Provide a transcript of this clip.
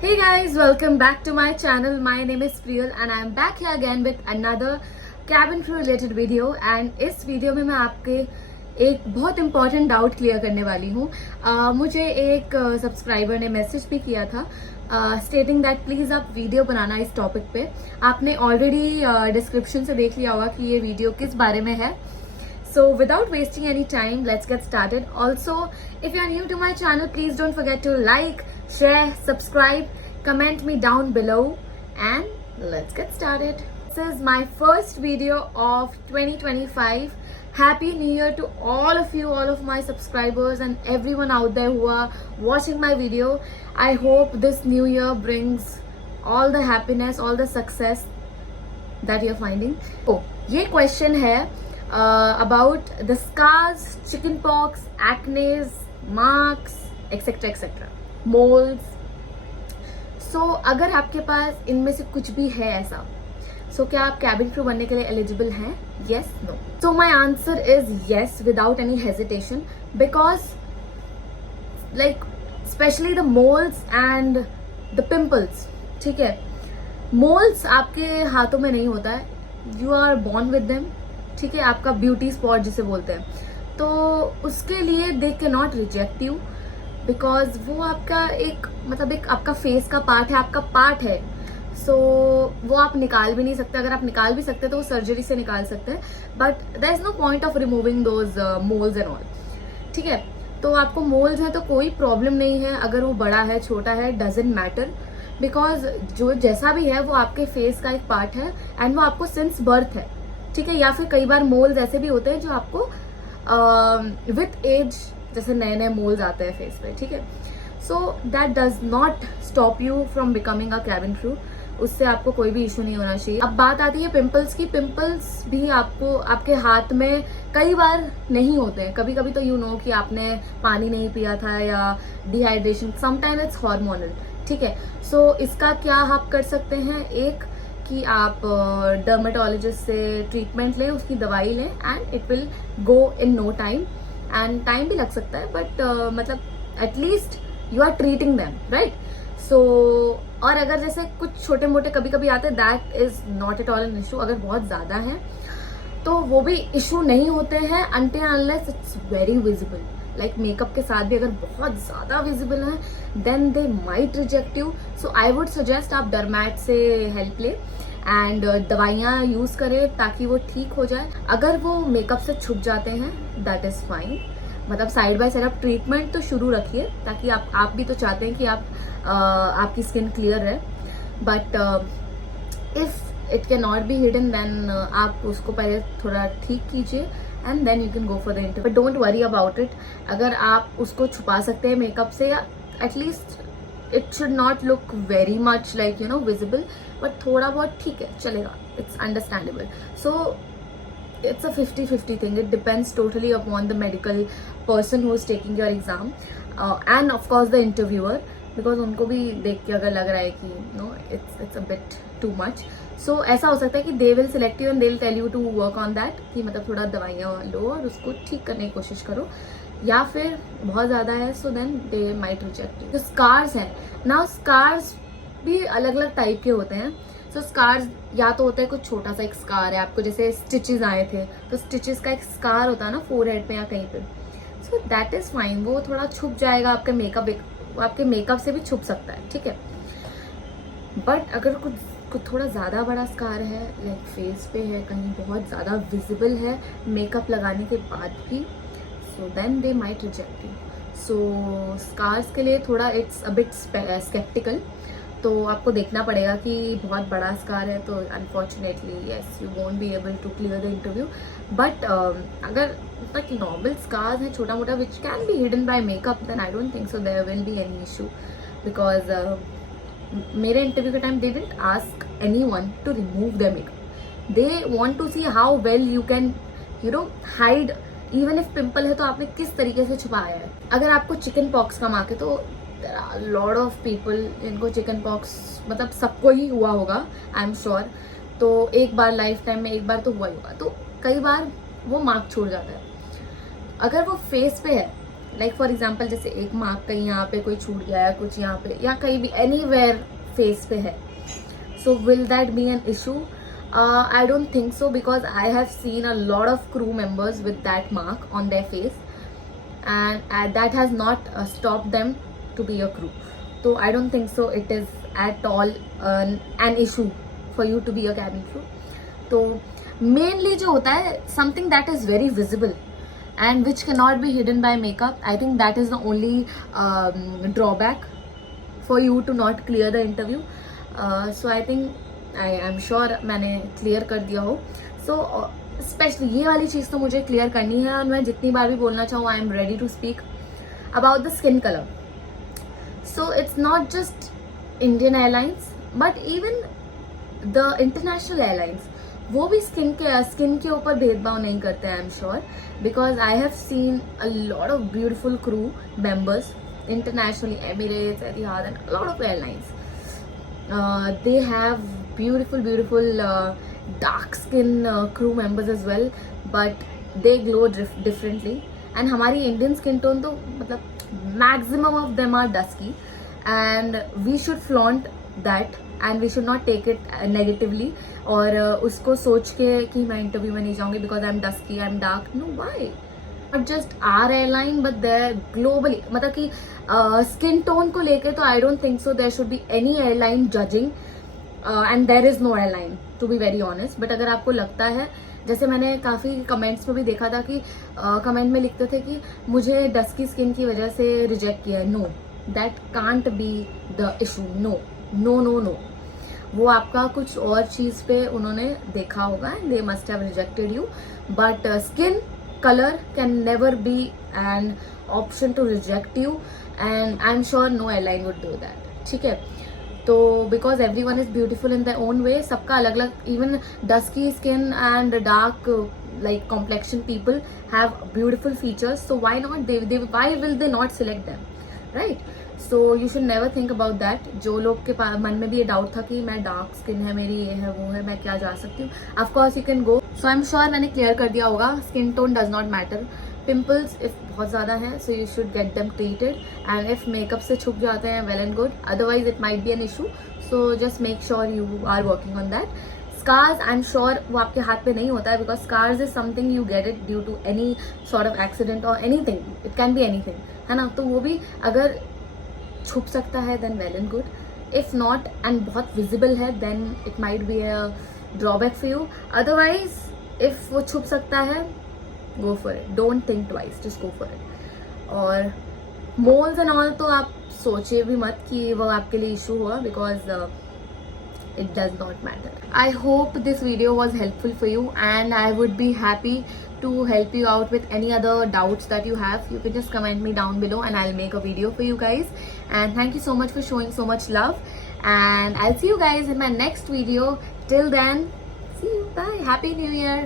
Hey guys, welcome back to my channel. My name is Priyal and I am back here again with another cabin crew related video. And इस video में मैं आपके एक बहुत important doubt clear करने वाली हूँ. मुझे एक सब्सक्राइबर ने मैसेज भी किया था स्टेटिंग दैट प्लीज आप वीडियो बनाना इस टॉपिक पे. आपने ऑलरेडी डिस्क्रिप्शन से देख लिया होगा कि ये वीडियो किस बारे में है. So without wasting any time, let's get started. Also, if you are new to my channel, please don't forget to like, share, subscribe, comment me down below, and let's get started. This is my first video of 2025. Happy New Year to all of you, all of my subscribers and everyone out there who are watching my video. I hope this new year brings all the happiness, all the success that you're finding. Oh, ये question है about the scars, chickenpox, acne, marks, etc. etc. moles. So अगर आपके पास इनमें से कुछ भी है ऐसा, so क्या आप cabin crew बनने के लिए eligible हैं? Yes, no. So my answer is yes without any hesitation because like especially the moles and the pimples. ठीक है, moles आपके हाथों में नहीं होता है. You are born with them. ठीक है, आपका ब्यूटी स्पॉट जिसे बोलते हैं, तो उसके लिए दे के नॉट रिजेक्ट यू बिकॉज वो आपका एक मतलब एक आपका फेस का पार्ट है, आपका पार्ट है. सो वो आप निकाल भी नहीं सकते. अगर आप निकाल भी सकते तो वो सर्जरी से निकाल सकते हैं, but there is no point of removing those moles and all. ठीक है, तो आपको मोल्स हैं तो कोई प्रॉब्लम नहीं है. अगर वो बड़ा है छोटा है डजेंट मैटर बिकॉज जो जैसा भी है वो आपके फेस का एक पार्ट है एंड वो आपको सिंस बर्थ है. ठीक है, या फिर कई बार मोल्स ऐसे भी होते हैं जो आपको विथ एज जैसे नए नए मोल्स आते हैं फेस पे. ठीक है, so that does not stop you from becoming a cabin crew. उससे आपको कोई भी इशू नहीं होना चाहिए. अब बात आती है पिंपल्स की. पिंपल्स भी आपको आपके हाथ में कई बार नहीं होते हैं. कभी कभी तो यू नो कि आपने पानी नहीं पिया था या डिहाइड्रेशन, समटाइम इट्स हार्मोनल. ठीक है, सो इसका क्या आप कर सकते हैं, एक कि आप डर्मेटोलॉजिस्ट से ट्रीटमेंट लें, उसकी दवाई लें and it will go in no time. And time भी लग सकता है बट मतलब at least you are treating them right. So और अगर जैसे कुछ छोटे मोटे कभी कभी आते हैं that is not at all an issue. अगर बहुत ज्यादा है तो वो भी इशू नहीं होते हैं until unless it's very visible. Like makeup के साथ भी अगर बहुत ज्यादा विजिबल है then they might reject you. So I would suggest आप डरमैट से हेल्प ले एंड दवाइयाँ यूज करें ताकि वो ठीक हो जाए. अगर वो मेकअप से छुप जाते हैं दैट इज फाइन. मतलब साइड बाय साइड आप ट्रीटमेंट तो शुरू रखिए ताकि आप भी तो चाहते हैं कि आपकी स्किन क्लियर रहे. But if it can not be hidden then आप उसको पहले थोड़ा ठीक कीजिए and then you can go for the interview. But don't worry about it. अगर आप उसको छुपा सकते हैं मेकअप से या at least it should not look very much like you know visible, but थोड़ा बहुत ठीक है चलेगा. It's understandable. So it's a 50-50 thing. It depends totally upon the medical person who is taking your exam and of course the interviewer because उनको भी देख के अगर लग रहा है कि no it's a bit too much. सो ऐसा हो सकता है कि they will select you and they will tell you to work on that कि मतलब थोड़ा दवाइयाँ लो और उसको ठीक करने की कोशिश करो. या फिर बहुत ज़्यादा है so then they might reject you. जो स्कार्स हैं ना, स्कार्स भी अलग अलग टाइप के होते हैं. सो स्कार्स या तो होता है कुछ छोटा सा एक स्कार है आपको, जैसे स्टिचेस आए थे तो स्टिचेस का एक स्कार होता है ना फोरहेड पे या कहीं पे. So that is fine. वो थोड़ा छुप जाएगा आपके मेकअप से भी छुप सकता है. ठीक है, बट अगर कुछ थोड़ा ज़्यादा बड़ा स्कार है लाइक फेस पे है, कहीं बहुत ज़्यादा विजिबल है मेकअप लगाने के बाद भी, so then they might reject you. So scars के लिए थोड़ा इट्स अ बिट स्केप्टिकल. तो आपको देखना पड़ेगा कि बहुत बड़ा स्कार है तो unfortunately yes you won't be able to clear the interview. But अगर लाइक नॉर्मल स्कार्स हैं छोटा मोटा which can be hidden by makeup then I don't think so there will be any issue because मेरे interview के time they didn't ask anyone to remove the makeup. They want to see how well you can you know hide. Even if pimple है तो आपने किस तरीके से छुपाया है. अगर आपको चिकन पॉक्स का मार्क है तो there are lot of people जिनको चिकन पॉक्स मतलब सबको ही हुआ होगा आई एम श्योर. तो एक बार लाइफ टाइम में एक बार तो हुआ ही होगा. तो कई बार वो मार्क छोड़ जाता है. अगर वो फेस पे है लाइक फॉर एग्जाम्पल जैसे एक मार्क कहीं यहाँ पे कोई छूट गया है, कुछ यहाँ पे या कहीं भी एनीवेयर फेस पे है, so will that be an issue? I don't think so, because I have seen a lot of crew members with that mark on their face, and that has not stopped them to be a crew. So I don't think so it is at all an issue for you to be a cabin crew. तो mainly जो होता है something that is very visible and which cannot be hidden by makeup, I think that is the only drawback for you to not clear the interview. So I think I am sure मैंने clear कर दिया हो. So specially ये वाली चीज़ तो मुझे clear करनी है, और मैं जितनी बार भी बोलना चाहूँ I am ready to speak about the skin colour. So it's not just Indian airlines but even the international airlines, वो भी स्किन के ऊपर भेदभाव नहीं करते हैं, I am sure, because I have seen a lot of beautiful crew members internationally, Emirates, Etihad, and a lot of airlines. They have beautiful dark skin crew members as well, but they glow differently. And हमारी Indian skin tone तो मतलब maximum of them are dusky, and we should flaunt that and we should not take it negatively, और उसको सोच के कि मैं interview में नहीं जाऊंगी because I'm dusky, I'm dark. No, why? Not just our airline but there globally, मतलब कि स्किन टोन को लेके तो I don't think so there should be any airline judging, and there is no airline to be very honest. But अगर आपको लगता है, जैसे मैंने काफ़ी कमेंट्स में भी देखा था कि कमेंट में लिखते थे कि मुझे डस्की स्किन की वजह से रिजेक्ट किया है. No, that can't be the issue. No no no no, वो आपका कुछ और चीज़ पे उन्होंने देखा होगा and they must have rejected you. But skin color can never be an option to reject you, and I'm sure no airline would do that. ठीक है, तो because everyone is beautiful in their own way, सबका अलग अलग, even dusky skin and dark like complexion people have beautiful features, so why not why will they not select them, right? So you should never think about that. जो लोग के मन में भी ये डाउट था कि मैं डार्क स्किन है मेरी, ये है वो है, मैं क्या जा सकती हूँ, of course you can go. So I am sure मैंने क्लियर कर दिया होगा. Skin tone does not matter. Pimples if बहुत ज़्यादा हैं so you should get them treated, and if makeup से छुप जाते हैं well and good, otherwise it might be an issue. So just make sure you are working on that. Scars, I am sure वो आपके हाथ पे नहीं होता है, because scars is something you get it due to any sort of accident और anything. It can be anything, है ना. तो वो भी अगर छुप सकता है then well and good. If not and बहुत विजिबल है then it might be a drawback for you. Otherwise if वो छुप सकता है, go for it. Don't think twice, just go for it. और मोल्स एंड ऑल तो आप सोचिए भी मत कि वो आपके लिए इशू हुआ, because it does not matter. I hope this video was helpful for you, and I would be happy to help you out with any other doubts that you have. You can just comment me down below and I'll make a video for you guys. And thank you so much for showing so much love, and I'll see you guys in my next video. Till then, see you, bye, happy new year.